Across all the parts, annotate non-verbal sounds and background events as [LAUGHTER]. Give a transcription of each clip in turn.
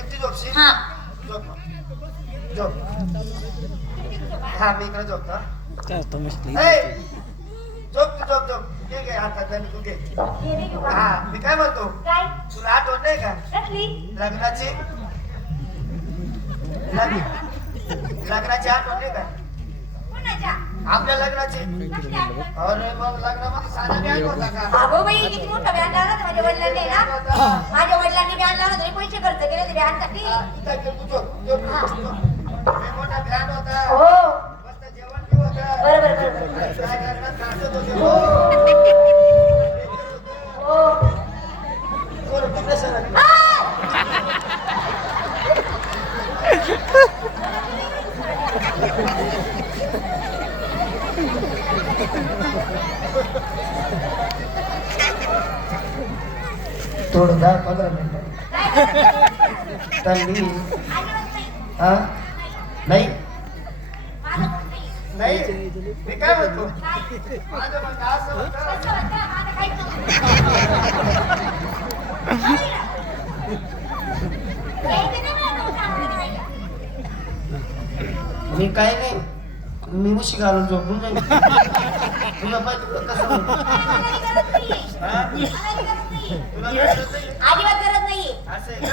एकटी झोपशील हा झोप मग. झोप हा मी इकडे झोपतो झोप तू झोप झोप घे घे हातात आणि तू घे हे? हा मी काय म्हणतो काय तुला आठवण नाही का कसली लग्नाची लग्न लग्नाची आठवण नाही का कोणाच्या आपल्या लग्नाची? अरे मग लग्नामध्ये साधा बॅग होता का अगो बाई किती मोठा बँड आला होता माझ्या वडिलांनी ना माझ्या पैसे खर्च ते बँडसाठी हा, हो. बरोबर. हो. हो. थोडं दहा पंधरा मिनिटं. थंडी हा? नाही? नाही? मी काय म्हणतो? मी काय नाही. मी उशी घालून झोपून जाईल तुला पाहिजे तुला कसं? हा? तुला गरज नाही? असं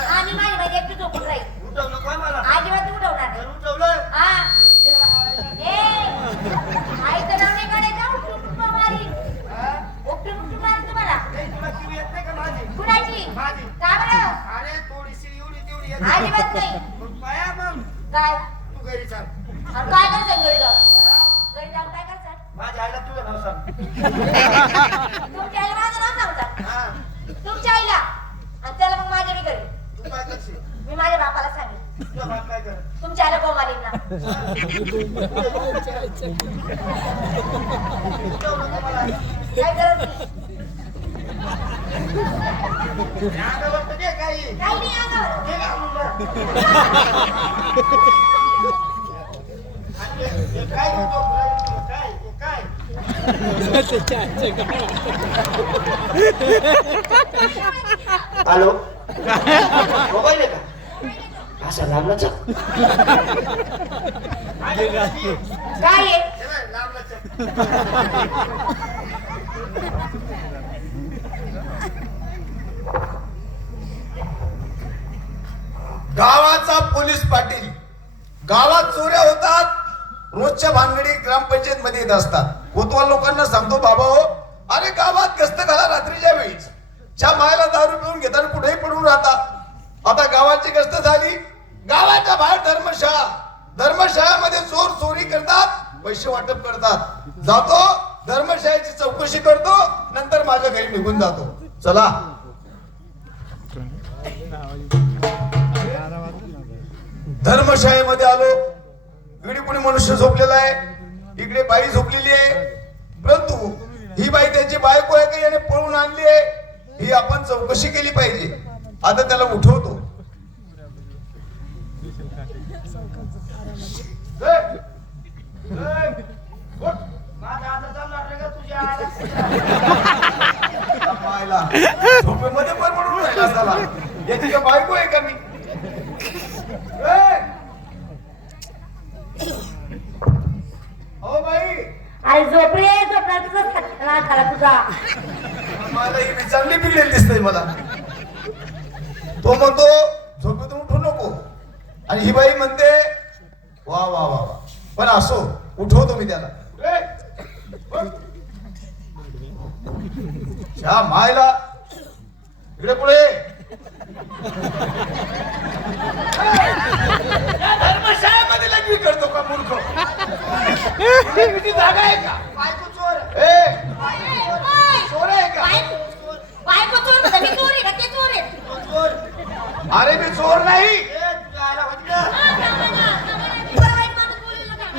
Halo? [LAUGHS] Pokoknya असा लांबलाचा काय गावाचा पोलीस पाटील. गावात चोऱ्या होतात रोजच्या भानगडी ग्रामपंचायत मध्ये येत असतात. कोतवाल लोकांना सांगतो बाबा हो अरे गावात गस्त घाला रात्रीच्या वेळीच. च्या मायला दारू पिऊन घेताना कुठेही पडून राहतात आता गावाची गस्त झाली गावाच्या बाहेर धर्मशाळा धर्मशाळामध्ये चोर चोरी करतात पैसे वाटप करतात. जातो धर्मशाळेची चौकशी करतो नंतर माझ्या घरी निघून जातो. चला. धर्मशाळेमध्ये आलो. इकडे कोणी मनुष्य झोपलेला आहे? इकडे बाई झोपलेली आहे. परंतु ही बाई त्यांची बायको आहे का याने पळून आणली आहे? ही आपण चौकशी केली पाहिजे. आता त्याला उठवतो. [LAUGHS] झोपेमध्ये पण म्हणून राहिला साला. याची का बायको आहे का मी! अहो बाई. अरे झोप रे झोपणार तुझा सत्यानाश झाला तुझा. मला ही चांगली बिघडेल दिसतंय मला. तो म्हणतो झोपेतून उठू नको. आणि ही बाई म्हणते वा वा वा वा. पण असो उठवतो मी त्याला. ह्या मायला. इकडे पुढे. धर्मशाळेमध्ये लग्न करतो का मूर्ख? इथे किती जागा आहे का? बायको चोर. ए चोर आहे का? बायको चोर. चोर आहे का? ते चोर आहे. चोर अरे मी चोर नाही.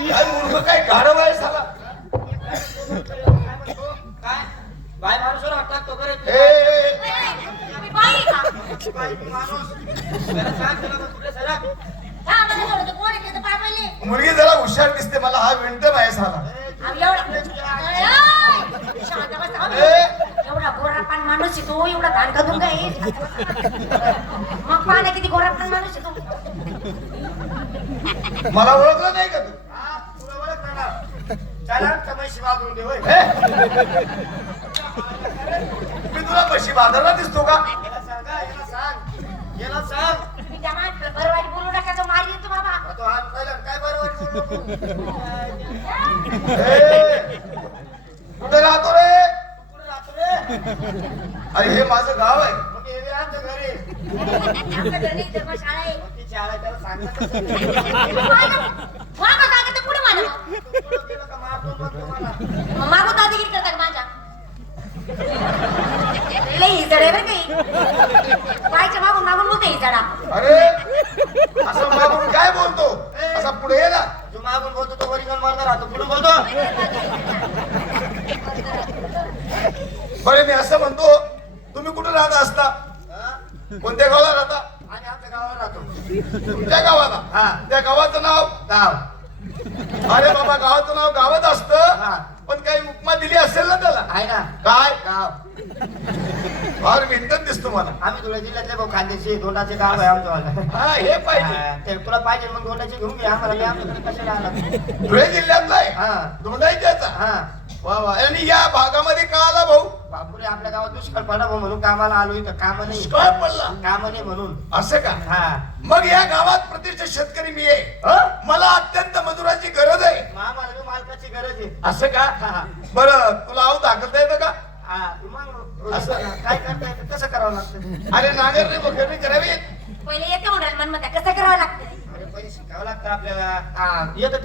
काय मूर्ख काय गाढव आहे साला काय म्हणतो? काय बाय माणूस वाटतात तो करत ए, ए, मी बाई आहे का? बाई माणूस त्याला सांग त्याला मग कुठे सरक हा, मला थोडंसं कोण आहे ते तर पाय पहिले. मुलगी जरा हुशार दिसते मला हा विंटम आहे साला आम्ही एवढा- अय, शांत बस, हा. ए. एवढा गोरापान माणूस आहे तो एवढा घाण घालून काय मग पाहण्या किती गोरापान माणूस आहे तो मला ओळखलं नाही का तू. चला तमाशी वाजवून दे होय. हे? मी तुला म्हशी बाजारला दिसतो का याला सांगा, याला सांग. याला सांग. तुम्ही त्या माणसाला बरं वाईट बोलू नका तो मार येतो बाबा तो हात पाहिला, काय बरं वाटलं नको. ए, कुठे राहतो रे कुठं राहतो रे? अरे हे माझं गाव आहे मग हे बी आमच्या घरी. आमचं घर नाही तर मग शाळा आहे मग ती शाळा आहे, त्याला सांगता [LAUGHS] कसं नाही. मागं काय करतं पुढे मानव तू पुढं गेलं का मारतो मग तुम्हाला. मागून दादागिरी करता का माझ्या लई हिजड आहे बरं काही बायच्या मागून मागून बोलते हिजडा अरे असं मागून काय बोलतो असा पुढे ये ना तू मागून बोलतो तो वरी जाऊन मारणार राहतो पुढे बोलतो बरे मी असं म्हणतो तुम्ही कुठे राहत असता हा? कोणत्या गावाला राहता? आणि आमच्या गावाला राहतो. तुमच्या गावाला? हा. त्या गावाचं नाव? गाव. अरे बाबा गावाचं नाव गावच हा. असतं पण काही उपमा दिली असेल ना त्याला? आहे ना. काय? गाव. फार विंतन दिसतो मला. आम्ही तुला जिल्ह्यातले भाऊ खांद्याचे दोंडाचे गाव आहे आमचं हा हे पाहिजे. ते तुला पाहिजे मग दोंडाचे घेऊन घे. आम्हाला आमच्याकडे कशाला आला? धुळे जिल्ह्यातला आहे. हा. दोंडाईच्याचा हा. वा वा. आणि या भागामध्ये का आला भाऊ? बापुरे आपल्या गावात दुष्काळ पडा भाऊ म्हणून कामाला आलो इथं. काम नाही. दुष्काळ पडला? काम नाही म्हणून. असं का? हा. मग या गावात प्रतिष्ठित शेतकरी मी आहे. हं? मला अत्यंत मजुराची गरज आहे. बी मालकाची गरज आहे. असं का? हा. बरं तुला आऊ दाखलता येतं का? हा. मग असं? काय करता येतं? कसं करावं लागतं? अरे वगैरे करावी? पहिले येते म्हणाल मन कसं करावं लागतं? लागतं आपल्याला. हा येतं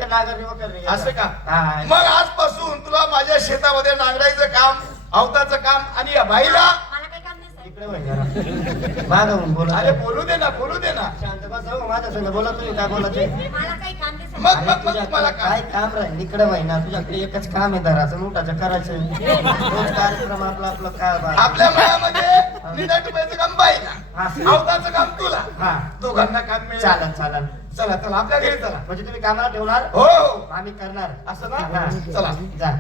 वगैरे असं का? हा. मग आजपासून तुला माझ्या शेतामध्ये नांगरायचं काम अवताचं काम आणि या बाईला मला काही काम नाही इकडे वळ जरा. मागं होऊन बोला अरे बोलू दे ना बोलू दे ना. शांत बस हो, माझ्या संग बोला तुम्ही काय बोलायचे? मला काही काम नाही मग अरे मग तुम्हाला काय? काय काम राहील? इकडे महिना तुझ्याकडे एकच काम आहे धराचं लुटाचं करायचं. रोज कार्यक्रम आपला आपलं काय बा. आपल्या मळ्यामध्ये रुपयाचं काम बाईला हा. काम तुला. हा. दोघांना काम मिळेल. चालन चालन. चला चला आपल्या घरी चला. म्हणजे तुम्ही कामाला ठेवणार? हो. आम्ही करणार. असं. ना? चला. जा.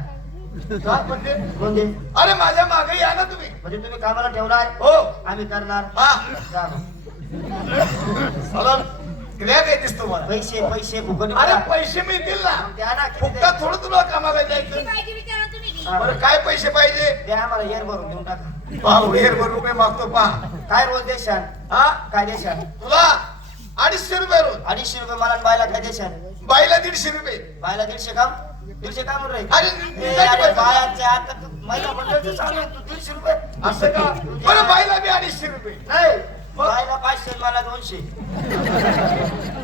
जा म्हणजे? म्हणजे? अरे माझ्या मागे या ना तुम्ही. म्हणजे तुम्ही कामाला ठेवणार? हो. आम्ही करणार. हा. जा. मग. चला. क्रिया काय दिसतो मला पैसे पैसे फुकट अरे पैसे मिळतील ना. द्या ना किती फुकटात थोडं तुला कामाला द्यायचं पाहिजे विचारा तुम्ही हा. बरं काय पैसे पाहिजे? द्या आम्हाला येर भरून देऊन टाका. पाहू हेरभर रुपये मागतो पहा. काय रोज देशाल हा? काय देशाल तुला? अडीचशे रुपये रोज. अडीचशे रुपये मला आणि बायला काय देशाल बाईला दीडशे रुपये. बायला दीडशे काम दीडशे काम राहील? अरे ए, अरे बायाचे आता तू महिला मंडळचं चालू आहे, तू दीडशे रुपये. असं का? बरं बाईला बी अडीचशे रुपये. नाही बायला पाचशे आणि मला दोनशे.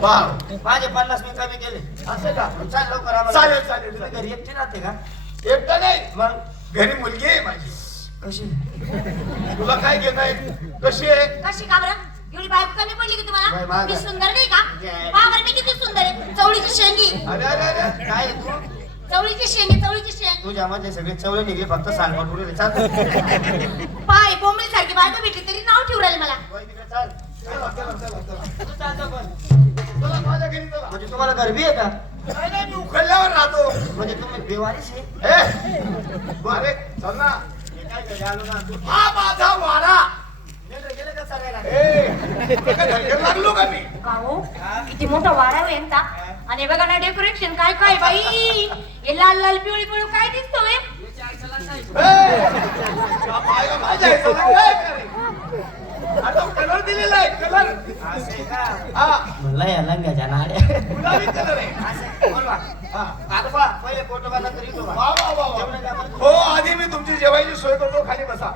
वाव. माझे पन्नास मी कमी केले. असं का? चाल लवकर आम्हाला. चालेल, चालेल, तुम्ही चालेल. घरी एकटे राहते का? एकटा नाही. मग? घरी मुलगी आहे माझी. कशी? तुला काय घेत आहे? कशी आहे? कशी? का बरं एवढी बायको कमी पडली की तुम्हाला? मागं. मी सुंदर नाही का? जय. पहा बरं मी किती सुंदर आहे? चवळीची शेंगी अरे अरे अरे काय आहे तू? चवळीची शेंगी चवळीची शेंग तुझ्या मध्ये सगळे चवळे निघले फक्त साल पटुरे चाल. पाय बोंबली सारखी बायको भेटली तरी नाव ठेवू राहिले मला. वय तिकडे चाल. चला चला चला चला तू चालतो पण. चला माझ्या घरी चला. म्हणजे तुम्हाला गरबी आहे का? नाही नाही मी उखडल्यावर राहतो. म्हणजे तुम्ही बेवारीच आहे? ए! अरे चल ना. हे काय घरी आलो ना तू हा माझा वाडा गेले गेले का सगळ्याला ए तुला काय धडकेला लागलो का मी का हो किती मोठा वारा आहे यांचा आणि बघा ना डेकोरेशन काय काय बाई हे लाल लाल पिवळी पिवळी काय दिसतोय ए, का पाय- माझ्या ह्याच्यात काय करे? आता कलर दिलेला आहे कलर असं आहे का हा म्हणलं या लंगाच्या नाड्या गुलाबी कलर आहे असं बोलवा हा आता पहा, पहिले फोटो बांधा तरी तो वा वा वा वा. जेवण काय बनवतो? हो आधी मी तुमची जेवायची सोय करतो खाली बसा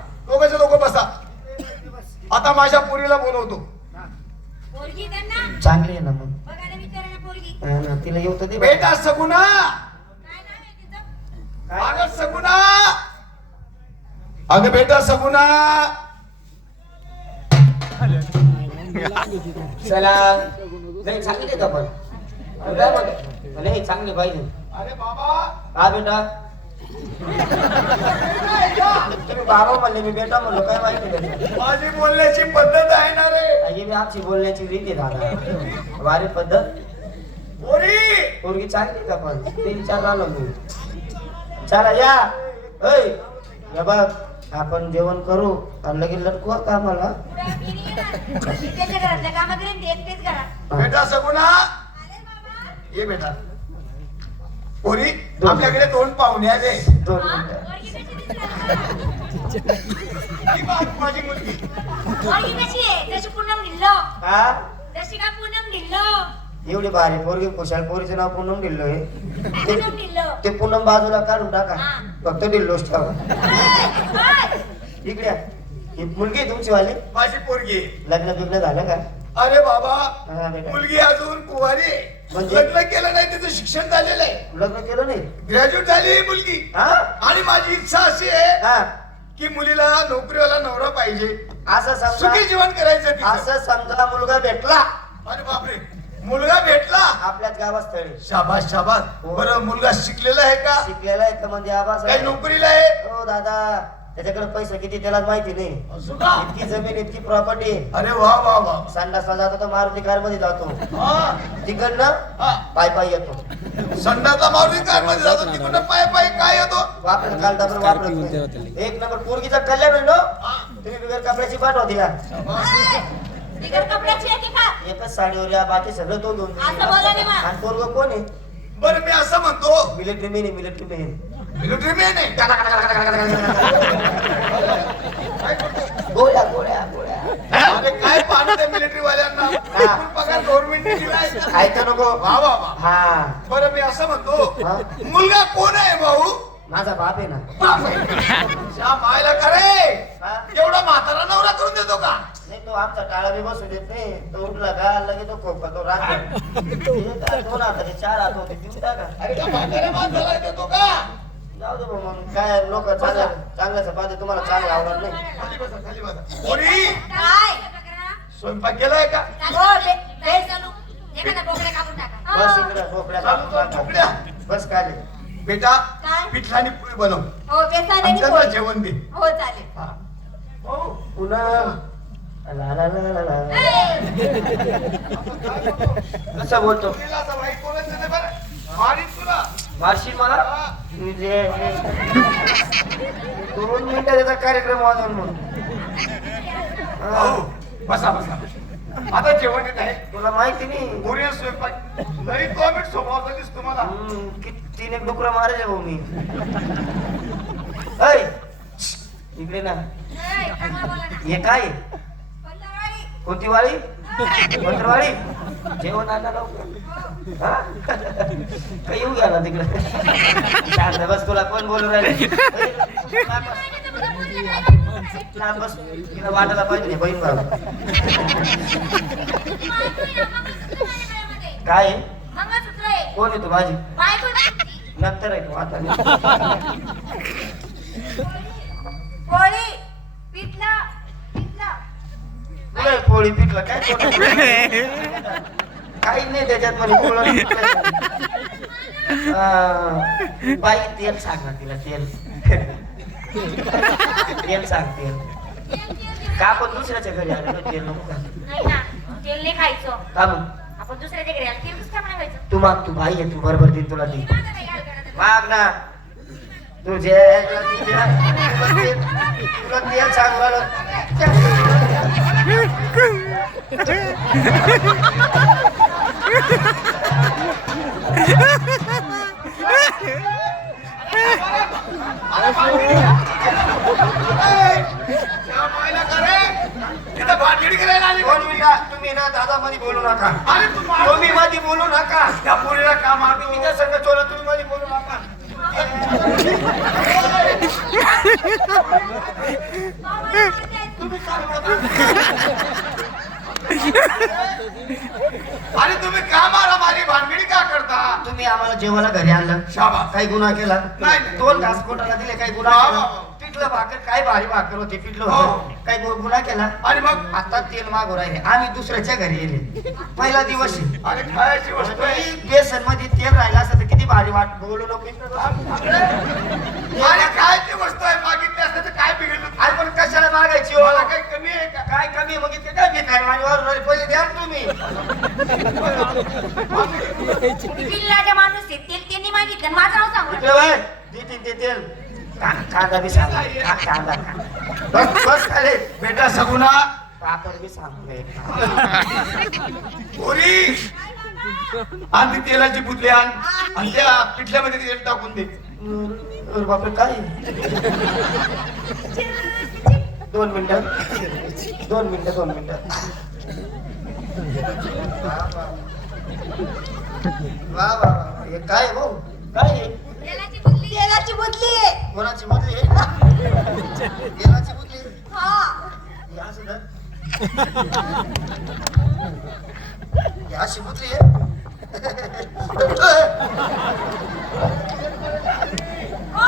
आता माझ्या पुरीला बोलवतो. चांगली आहे ना मग. तिला येऊ तर बेटा सगुना? अगं सगुना अगं बेटा सगुना चला. नाही चांगली का? नाही चांगली पाहिजे. अरे बाबा! हा बेटा. बाबा म्हणले मी बेटा म्हणलो काय माहिती माझी बोलण्याची पद्धत आहे ना रे. बी आमची बोलण्याची रीती दादा. वारी पद्धत? पोरी! पोरगी चांगली का पण? आलो मी. चला या. ऐ या बघ आपण जेवण करू आणि लगेच लटकू मी. मी एकटेच घरात. बेटा सगुणा. ये बेटा. पोरी आपल्याकडे दोन पाहुणे आले. दोन हा? ही माझी मुलगी. हा? एवढी भारी पोरगी खुशाल पोरीचं नाव पूनम दिलं आहे. ते पूनम बाजूला काढून टाका. फक्त दिल्लोच ठेवा. बस. इकडे या. ही मुलगी आहे तुमची वाली? माझी पोरगी लग्न बिग्न झालं का? अरे बाबा हा, बेटा. मुलगी अजून कुवारी आहे. म्हणजे? लग्न केलं नाही तिचं शिक्षण झालेलं आहे. लग्न केलं नाही? ग्रॅज्युएट झाली मुलगी. हा? आणि माझी इच्छा अशी आहे हा. की मुलीला नोकरीवाला नवरा पाहिजे. असं समजा सुखी जीवन करायचं तिचं. असं समजा मुलगा भेटला. अरे बापरे. मुलगा भेटला. आपल्याच गावात स्थळी शाबास शाबास. हो. बरं मुलगा शिकलेला आहे का? शिकलेला आहे का म्हणजे आबास काही नोकरीला आहे? हो दादा. त्याच्याकडे पैसे किती त्याला माहिती नाही. असं का? इतकी जमीन इतकी प्रॉपर्टी अरे वा वा वा. संडासला जातो तर मारुती कारमध्ये जातो. हा, तिकडनं हा. पाय पाय येतो. संडासला मारुती कारमध्ये जातो तिकडून पाय पाय काय येतो? वापरत काल डबर वापरत नाही. एक नंबर पोरगीचा कल्याण होईल हो. तुम्ही बिगर कपड्याची पाठवा तिला. बिगर कपड्याची आहे की का? एकच साडीवर या बाकी सगळं तो घेऊन असं बोला नाही बा. आणि पोरग कोण आहे? बरं मी असं म्हणतो. मिलिटरी मेन आहे मिलिटरी मेन मिलिटरी मॅन आहे गोळ्या गोळ्या गोळ्या. अरे काय पाहणं त्या मिलिटरी वाल्यांना पगार दिलाय ऐका नको. वा वा वा. हा. बरं मी असं म्हणतो? मुलगा कोण आहे भाऊ? माझा बाप आहे ना. बाप आहे. मायला का रे हा? एवढा म्हातारा नवरा करून देतो का? नाही तो आमचा टाळा बी बसू देत नाही. तो उठला का लगेच तो खोका तो राहतो. दोन हाताचे चार हात होते देऊन टाका. अरे म्हाताऱ्या माणसाला देतो का? जाऊ दे भाऊ मग काय लोक चांगल्या चांगल्याच पाहिजे तुम्हाला चांगलं आवडत नाही. खाली बसा खाली बसा. पोरी काय? स्वयंपाक केलाय का? हो बे- बेस चालू एखादा बोकड्या कापून टाका. बस इकडे चालू. बस खाली. बेटा काय? पिठलानी पुरी बनव. हो बेसाने आणि त्यांना जेवण दे. हो चालेल. हा. पुन्हा ला ला ला ला ला. कसं बोलतो. पोरीला असं वाईट बोलायचं नाही बरं. मारीन तुला. मारशील मला? हा. तुझे दोन मिनिटं त्याचा कार्यक्रम वाजवून म्हणून. हो. बसा बसा. आता जेवण येत आहे. तुला माहिती नाही. पोरी स्वयंपाक. तो मिनिट स्वभावाचा दिसतो मला. तीन एक डुकरं मारायचे भाऊ मी. ऐ, इकडे ना. हे काय. कोणती वाळी मंत्रवाळी जेवण आणा काही येऊ ना तिकडे. बस तुला कोण बोलू राहिले? लांब बस. तिला वाटायला पाहिजे नाही बहीण भाऊ. काय? कोण येतो माझी? नंतर आहे तू आता हे पोळी काय? काही नाही त्याच्यात म्हणे पोळं बाई तेल सांग ना तिला तेल. तेल सांग तेल. का आपण दुसऱ्याच्या घरी आलो तेल नको का? तेल नाही खायचं. का मग? आपण दुसऱ्याच्या घरी आलो तेल कसं म्हणायचं तू माग तू बाई आहे तू बरोबर देईन तुला दे. माग ना. तुझे तुला तेल- सांग त्या तुम्ही ना दादा मध्ये बोलू नका अरे तुम्ही माझी बोलू नका त्या पोरीला का? संघ चोला तुम्ही मध्ये बोलू नका तुम्ही का मारा मारी भानगडी का करता? तुम्ही आम्हाला जेवायला घरी आणलं. शाबास. काही गुन्हा केला? नाही, नाही. दोन घास पोटाला दिले काही गुन्हा वा, केला. वा, वा. पिठलं भाकर काय भारी भाकर होती पिठलं हो. काही गु- गुन्हा केला. आणि मग? आता तेल मागू राहिले. आम्ही दुसऱ्याच्या घरी गेले. पहिला दिवस आहे. अरे खायची वस्तू आहे तुम्ही बेसनमध्ये तेल राहिलं असतं तर किती भारी वाट बोलू नको. अरे खायची वस्तू आहे? अरे पण कशाला मागायची? हो? मला काही कमी आहे का? काय कमी मग इतके काय भिकारी माझी वर राहिले पैसे द्या ना तुम्ही. बिल्लाचा माणूस आहे तेल त्यांनी मागितलं आणि माझं नाव सांगू इकडे देतील ते तेल. का- कांदा बी सांगा. का- कांदा बस बस खाली. बेटा सगुना काकर बी सांगते पोरी. आणि ती तेलाची बुतली आण. आणि त्या पिठल्यामध्ये तेल टाकून दे. अरे बापरे काय? दोन मिनिटं. दोन मिनिटं दोन मिनिटं. वा वा हे काय भाऊ काय आहे? तेलाची बुदली. कोणाची बुदली? आहे? तेलाची बुदली? हा. हे असं धर. हे अशी बुदली आहे? हो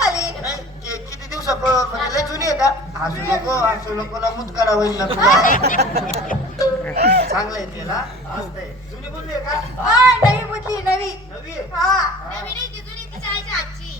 खाली. म्हणजे लय जुनी आहे का? हसू नको हसू नको ना होईल ना तुला. चांगलं आहे त्याला असतंय जुनी आहे का? हा नवी बुदली नवी. नवी आहे? हा. नवी नाही ती जुनी तिच्या आईच्या हातची